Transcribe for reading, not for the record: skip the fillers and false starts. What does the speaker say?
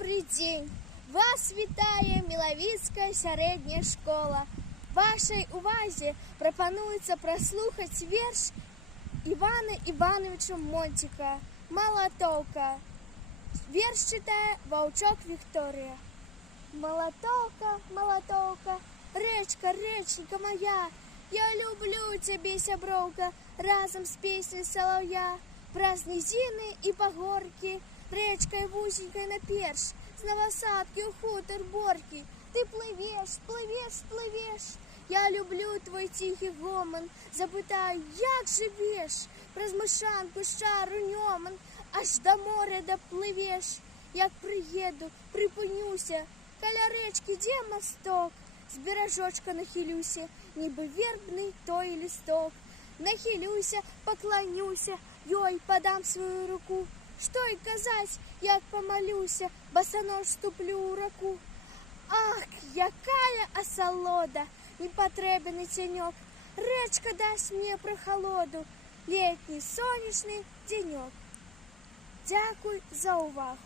Добрий день! Вас вітає Міловіцька середня школа. Вашій увазі пропонується прослухати вірш Івана Івановича Монтика «Молотовка». Вірш читає Вовчок Вікторія. Молотовка, молотовка, речка, реченька моя, я люблю тебе, сябровка, разом с песней соловья. Праз низины и погорки, речкой вузенькой наперш, с новосадки у хутор борки. Ты плывешь, плывешь, плывешь. Я люблю твой тихий гомон, запитаю, як живеш? Праз мишанку шару ньоман, аж до моря допливеш. Як приеду, припинюся, каля речки, де мосток? З бережочка нахилюся, ніби вербний той листок. Нахилюся, поклонюся, йой, подам свою руку. Что и казать, як помолюся, босонож ступлю у раку. Ах, якая осолода, непотребный тенек, речка дасть мне прохолоду, летний сонячний денек. Дякую за увагу.